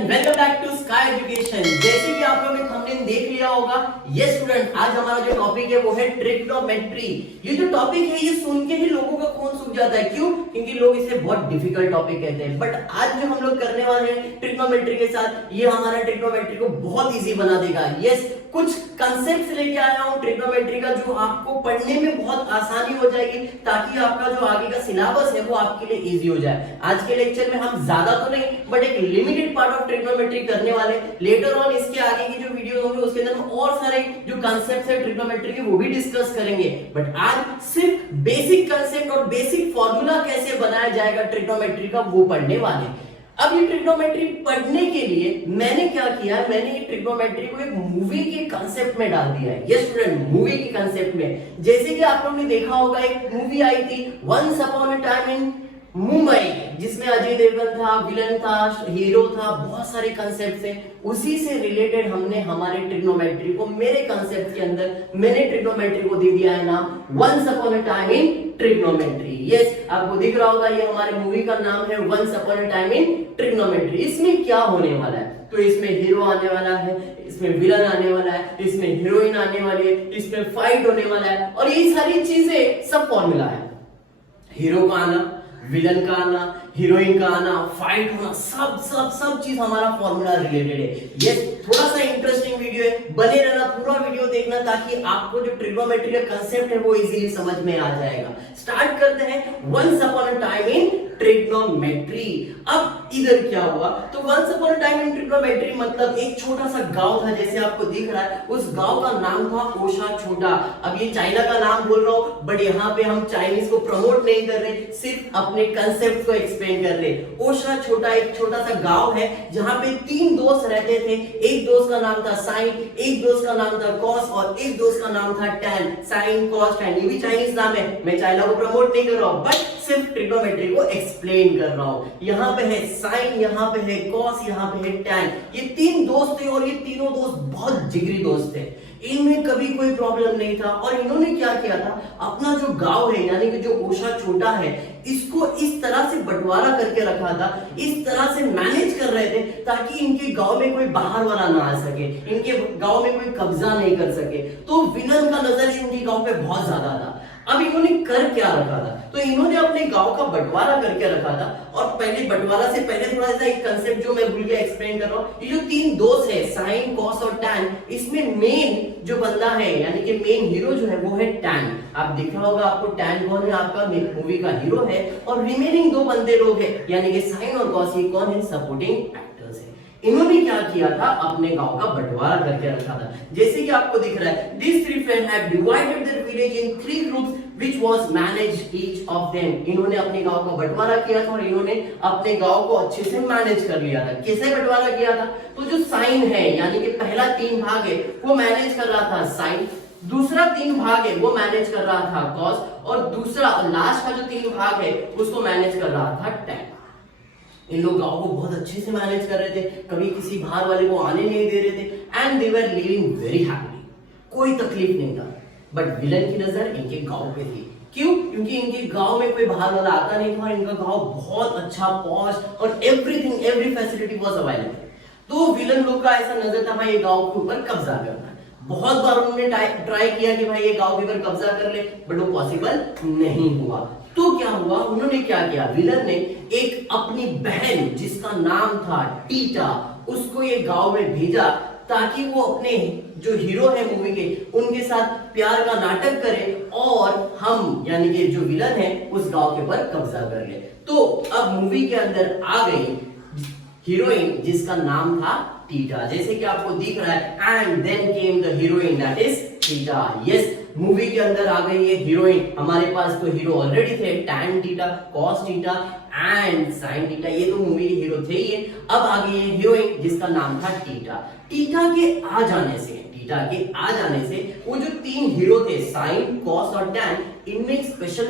Everyone, welcome back to Sky Education. जैसे कि आप लोगों ने थंबनेल देख लिया होगा, ये स्टूडेंट आज हमारा जो टॉपिक है वो है ट्रिग्नोमेट्री। ये जो टॉपिक है ये सुन के ही लोगों का खून सूख जाता है। क्यों? क्योंकि लोग इसे बहुत डिफिकल्ट टॉपिक कहते हैं। बट आज जो हम लोग करने वाले हैं ट्रिग्नोमेट्री के साथ, ये हमारा ट्रिग्नोमेट्री को बहुत इजी बना देगा। यस, कुछ कंसेप्ट्स लेके आया हूं ट्रिग्नोमेट्री का जो आपको पढ़ने में बहुत आसानी हो जाएगी, ताकि आपका जो आगे का सिलेबस है वो आपके लिए इजी हो जाए। आज के लेक्चर में हम ज्यादा तो नहीं बट एक लिमिटेड पार्ट ऑफ ट्रिग्नोमेट्री करने वाले। लेटर ऑन इसके आगे की जो वीडियो होंगे उसके अंदर हम और सारे जो कंसेप्ट्स है ट्रिग्नोमेट्री के वो भी डिस्कस करेंगे। बट आज सिर्फ बेसिक कंसेप्ट और बेसिक फॉर्मूला कैसे बनाया जाएगा ट्रिग्नोमेट्री का वो पढ़ने वाले। अब ये ट्रिग्नोमेट्री पढ़ने के लिए मैंने क्या किया, मैंने ये ट्रिग्नोमेट्री को एक मूवी के कांसेप्ट में डाल दिया है। ये स्टूडेंट, मूवी के कांसेप्ट में, जैसे कि आप लोगों ने देखा होगा एक मूवी आई थी once upon a time in Mumbai, जिसमें अजय देवगन था, विलन था, हीरो था, बहुत सारे कंसेप्ट थे। उसी से रिलेटेड हमने हमारे ट्रिग्नोमेट्री को, मेरे कंसेप्ट के अंदर मैंने ट्रिग्नोमेट्री को दे दिया है नाम once upon a time in trigonometry. Yes, आपको दिख रहा होगा ये हमारे मूवी का नाम है once upon a time in trigonometry. इसमें क्या होने वाला है? तो इसमें हीरो आने वाला है, इसमें विलन आने वाला है, इसमें हीरोइन आने वाली है, इसमें फाइट होने वाला है, और ये सारी चीजें सब फॉर्मूला है। हीरो का आना, विलन का आना, हीरोइन का आना, फाइट होना, सब सब सब चीज हमारा फॉर्मूला रिलेटेड है। ये थोड़ा सा इंटरेस्टिंग वीडियो है, बने रहना, पूरा वीडियो देखना, ताकि आपको जो ट्रिग्नोमेट्री का कांसेप्ट है वो इजीली समझ में आ जाएगा। स्टार्ट करते हैं once upon a time in trigonometry. अब इधर क्या हुआ, तो once upon a time in trigonometry मतलब एक छोटा सा गांव था, जैसे आपको दिख रहा है। उस गांव का नाम था ओशा छोटा। अब ये चाइना का नाम बोल रहा हूं, बट यहाँ पे हम चाइनीज को प्रमोट नहीं कर रहे, सिर्फ अपने कंसेप्ट को एक्सप्लेन कर रहे। ओशा छोटा एक छोटा सा गांव है जहां पे 3 दोस्त रहते थे। एक दोस्त का नाम था साइन, एक दोस्त का नाम था कॉस, और एक दोस्त का नाम था टैन। साइन, कॉस, टैन, ये भी चाइनीज नाम है। मैं चाइना को प्रमोट नहीं कर रहा हूं, बट सिर्फ ट्रिग्नोमेट्री को एक्सप्लेन कर रहा हूं। यहाँ पे है साइन, यहाँ पे है कॉस, यहाँ पे है टैन। ये 3 दोस्त थे और ये तीनों दोस्त बहुत जिगरी दोस्त थे। इनमें कभी कोई प्रॉब्लम नहीं था, और इन्होंने क्या किया था, अपना जो गांव है यानी कि जो ओशा छोटा है, इसको इस तरह से बंटवारा करके रखा था, इस तरह से मैनेज कर रहे थे ताकि इनके गांव में कोई बाहर वाला ना आ सके, इनके गांव में कोई कब्जा नहीं कर सके। तो विलन का नजर इनके गांव पे बहुत ज्यादा था। अब इन्होंने कर क्या रखा था, तो इन्होंने अपने गांव का बंटवारा करके रखा था। और पहले बंटवारा से पहले थोड़ा सा एक कंसेप्ट जो मैं भूल गया एक्सप्लेन कर रहा हूं। ये जो 3 दोस्त है साइन, कॉस और टैन, इसमें मेन जो बंदा है यानी कि मेन हीरो जो है वो है टैन। आप दिख रहा होगा आपको टैन कौन है, आपका मूवी का हीरो है। और रिमेनिंग 2 बंदे लोग हैं यानी कि साइन और कॉस, ये कौन है, सपोर्टिंग एक्टर्स है। इन्होंने क्या किया था, अपने गांव का बंटवारा करके रखा था। जैसे कि आपको दिख रहा है, these 3 friends have divided their village in 3 groups which was managed each of them। इन्होंने अपने गांव का बंटवारा किया था और इन्होंने अपने गांव को अच्छे से मैनेज कर लिया था। कैसे बंटवारा किया था, तो जो साइन है यानी कि पहला 3 भाग है वो मैनेज कर रहा था साइन, दूसरा 3 भाग है वो मैनेज कर रहा था कॉस, और दूसरा लास्ट का जो 3 भाग है उसको मैनेज कर रहा था टैन। इन लोग गांव को बहुत अच्छे से मैनेज कर रहे थे, कभी किसी बाहर वाले को आने नहीं दे रहे थे, and they were living very happy, कोई तकलीफ नहीं था। बट विलन की नजर इनके गांव पे थी। क्यों? क्योंकि इनके गांव में कोई बाहर वाला आता नहीं था, इनका गांव बहुत अच्छा, पॉश, और everything, every facility was available. तो विलन लोग का ऐसा नजर था भाई ये गांव के ऊपर कब्जा करना है। बहुत बार उन्होंने ट्राई किया कि भाई ये गांव के ऊपर कब्जा कर ले, बट वो पॉसिबल नहीं हुआ। तो क्या हुआ, उन्होंने क्या किया, विलन ने एक अपनी बहन जिसका नाम था टीटा, उसको ये गांव में भेजा ताकि वो अपने जो हीरो है मूवी के उनके साथ प्यार का नाटक करे और हम यानी कि जो विलन है उस गांव के ऊपर कब्जा कर ले। तो अब मूवी के अंदर आ गई हीरोइन जिसका नाम था टीटा, जैसे कि आपको दिख रहा है, and then came the heroine that is theta. Yes, movie के अंदर आ गई है हीरोइन। हमारे पास तो हीरो ऑलरेडी थे, tan theta, cos theta and sine theta, ये तो मूवी के हीरो थे ही। अब आ गई है हीरोइन जिसका नाम था टीटा। टीटा के आ जाने से वो जो 3 हीरो थे साइन, कॉस और टैन, इनमें एक स्पेशल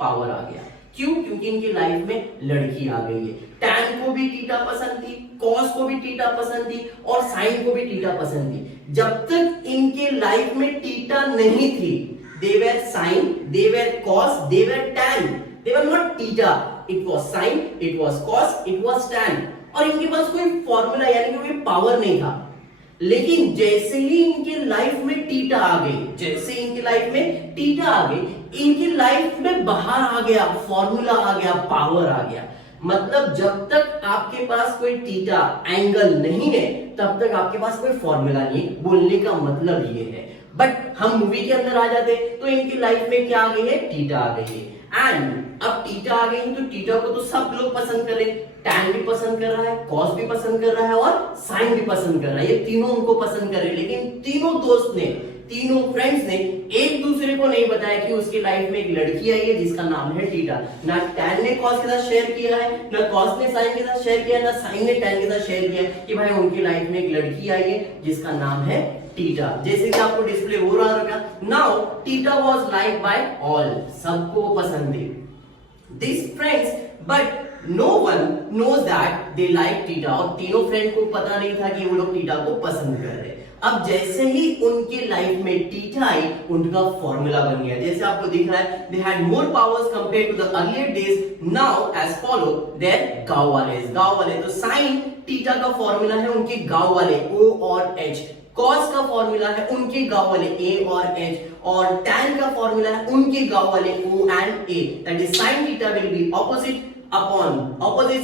पावर आ गया। क्यों? क्योंकि इनकी लाइफ में लड़की आ गई है। टैन को भी टीटा पसंद थी, कॉस को भी टीटा पसंद थी, और साइन को भी टीटा पसंद थी। जब तक इनके लाइफ में टीटा नहीं थी, they were sign, they were cos, they were tan, they were not theta, it was sin, it was cos, it was tan। और इनके पास कोई फॉर्मूला यानी कि कोई पावर नहीं था। लेकिन जैसे ही इनके लाइफ में टीटा आ गई, जैसे इनकी लाइफ में टीटा आ गई, इनकी लाइफ में बाहर आ गया फॉर्मूला, आ गया पावर, आ गया। मतलब जब तक आपके पास कोई टीटा एंगल नहीं है तब तक आपके पास कोई फॉर्मूला नहीं। बोलने का मतलब ये है। बट हम मूवी के अंदर आ जाते तो इनकी लाइफ में क्या आ गई है, टीटा आ गई है। एंड अब टीटा आ गई तो टीटा को तो सब लोग पसंद कर रहे, टैन भी पसंद कर रहा है, कॉस भी पसंद कर रहा है और साइन भी पसंद कर रहा है। ये तीनों उनको पसंद कर रहे हैं। लेकिन तीनों दोस्त ने, तीनों फ्रेंड्स ने एक दूसरे को नहीं बताया कि उसकी लाइफ में एक लड़की आई है जिसका नाम है टीटा। ना टैन ने कॉस के साथ शेयर किया है, ना कॉस ने साइन के साथ शेयर किया है, ना साइन ने टैन के साथ शेयर किया है कि भाई उनकी लाइफ में एक लड़की आई है जिसका नाम है टीटा। जैसे कि आपको डिस्प्ले हो रहा होगा। Now theta was like by all, सबको पसंद थी this friends, but no one knows that they like theta. और तीनों फ्रेंड को पता नहीं था कि वो लोग टीटा को पसंद कर रहे। अब जैसे ही उनके लाइफ में टीटा आई, उनका फॉर्मूला बन गया। जैसे आपको दिख रहा है, they had more powers compared to the earlier days. Now as follow their गांव वाले तो साइन टीटा का फॉर्मूला है उनके गांव वाले O और H। कॉस का फॉर्मूला है उनके गांव वाले A और H, और टैन का फॉर्मूला है उनके गांव वाले O and A। That is sin theta will be opposite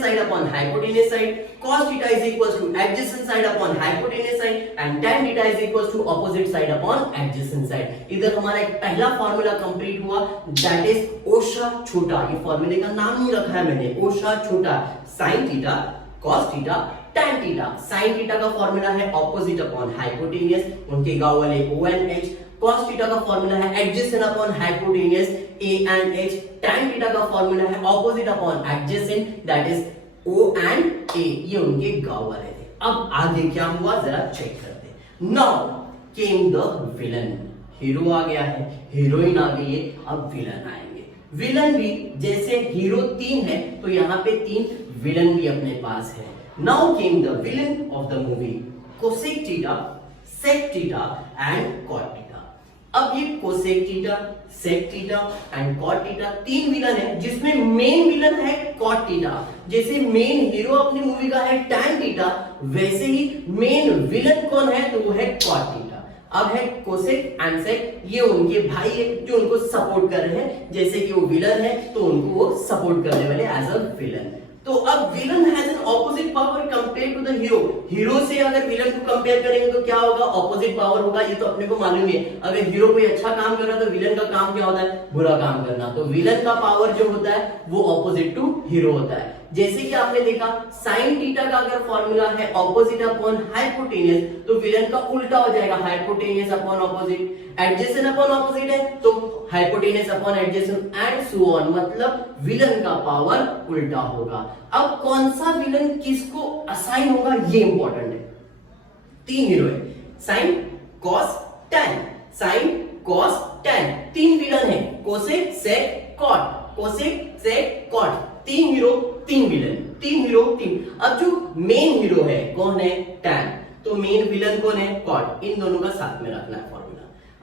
side upon hypotenuse side, cos theta is equals to adjacent side upon hypotenuse side, and tan theta is equals to opposite side upon adjacent side। इधर हमारा एक पहला formula complete हुआ, that is ओशा छोटा। ये फॉर्मूले का नाम नहीं रखा है मैंने, ओशा छोटा। sin theta, cos theta, tan theta. sin theta का फॉर्मूला है ऑपोजिट अपॉन हाइपोटेनियस, उनके गांव वाले O and H। cos theta का फॉर्मूला है adjacent upon hypotenuse A and H। tan theta का फॉर्मूला है opposite upon adjacent, that is O and A। ये उनके गांव वाले थे। अब आगे क्या हुआ जरा चेक करते हैं। Now came the villain. Hero आ गया है, हीरोइन आ गई है, अब विलन आएंगे। विलन भी जैसे हीरो 3 है तो यहाँ पे 3 विलन भी अपने पास है। Now came the villain of the movie, cosec theta, sec theta and cot theta. अब ये cosec theta, sec theta and cot theta 3 villain है, जिसमें मेन विलन है कॉट थीटा। जैसे मेन हीरो अपनी मूवी का है टैन थीटा, वैसे ही मेन विलन कौन है तो वो है कॉट थीटा। अब है कोसेक एंड सेक, ये उनके भाई है जो उनको सपोर्ट कर रहे हैं। जैसे कि वो विलन है तो उनको वो सपोर्ट करने वाले एज अ विलन। तो अब villain has an opposite power compare to the hero. Hero से अगर विलन को कंपेयर करेंगे तो क्या होगा, ऑपोजिट पावर होगा। ये तो अपने को मालूम है। अगर हीरो कोई अच्छा काम कर रहा है तो विलन का काम क्या होता है, बुरा काम करना। तो विलन का पावर जो होता है वो ऑपोजिट टू हीरो होता है। जैसे कि आपने देखा sin थीटा का अगर फॉर्मूला है ऑपोजिट अपॉन हाइपोटेनियस, तो विलन का उल्टा हो जाएगा, hypotenuse upon opposite. Adjacent upon opposite है तो hypotenuse upon adjacent and so on. मतलब विलन का पावर उल्टा होगा। अब कौन सा विलन किसको असाइन होगा ये इंपॉर्टेंट है। 3 हीरो है, sine, cos, tan. Sine, cos, tan 3 villain है, cosec, sec, cot. Cosec, sec, cot 3 hero 3 villain, 3 hero 3। अब जो मेन हीरो है कौन है, टैन। तो मेन विलन कौन है, कॉट। इन दोनों का साथ में रखना है फॉर्मूला।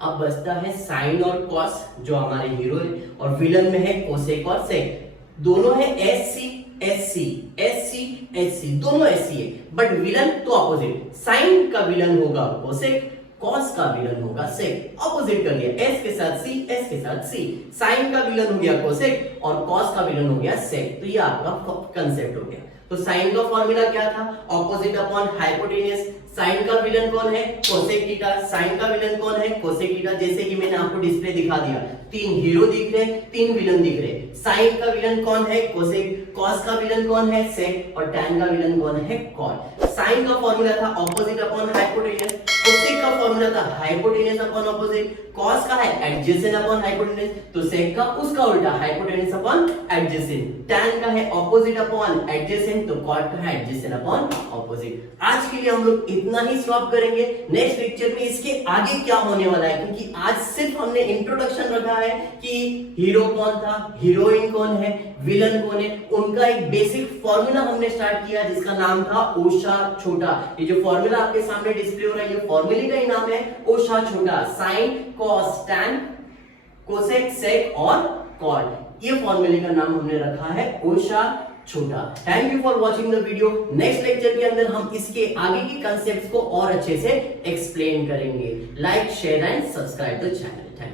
अब बचता है साइन और कॉस जो हमारे हीरो है, और विलन में है कोसेक और सेक। दोनों है SC SC SC SC, दोनों SC है, बट विलन तो ऑपोजिट। साइन का विलन होगा कोसेक, कॉस का विलन होगा सेक। ऑपोजिट कर दिया, S के साथ C, S के साथ C। साइन का विलन हो गया कोसेक और कॉस का विलन हो गया सेक। तो ये आपका कंसेप्ट हो गया। तो साइन का फॉर्मूला क्या था, ऑपोजिट अपॉन हाइपोटेनियस। साइन का विलन कौन है, कोसेक थीटा। साइन का विलन कौन है, कोसेक थीटा। जैसे कि मैंने आपको डिस्प्ले दिखा दिया, 3 हीरो दिख रहे, 3 विलन दिख रहे। साइन का विलन कौन है, कोसेक। कॉस का विलन कौन है, सेक। और टैन का विलन कौन है, कॉट। साइन का फॉर्मूला था ऑपोजिट अपॉन हाइपोटेनियस। कोसेक का फॉर्मूला था हाइपोटेनियस अपॉन ऑपोजिट। कॉस का है एडजेसेंट अपॉन हाइपोटेनियस, तो सेक का उसका उल्टा हाइपोटेनियस अपॉन एडजेसेंट। टैन का है ऑपोजिट अपॉन एडजेसेंट, तो कॉट का है एडजेसेंट अपॉन ऑपोजिट। आज के लिए हम लोग इतना ही स्टॉप करेंगे। नेक्स्ट लेक्चर में इसके आगे क्या होने वाला है, क्योंकि आज सिर्फ हमने इंट्रोडक्शन रखा है कि हीरो कौन था, हीरोइन कौन है, विलन कौन है, उनका एक बेसिक फॉर्मूला हमने स्टार्ट किया जिसका नाम था ओशा छोटा। ये जो फॉर्मूला आपके सामने डिस्प्ले हो रहा है, ये फॉर्मूले का ही नाम है ओशा छोटा। साइन, कॉस, टैन, कोसेक, सेक और कॉट, ये फॉर्मूले का नाम हमने रखा है ओशा छोटा। Thank you for watching the video. Next lecture के अंदर हम इसके आगे के कंसेप्ट को और अच्छे से एक्सप्लेन करेंगे। Like share and subscribe the channel. Thank you.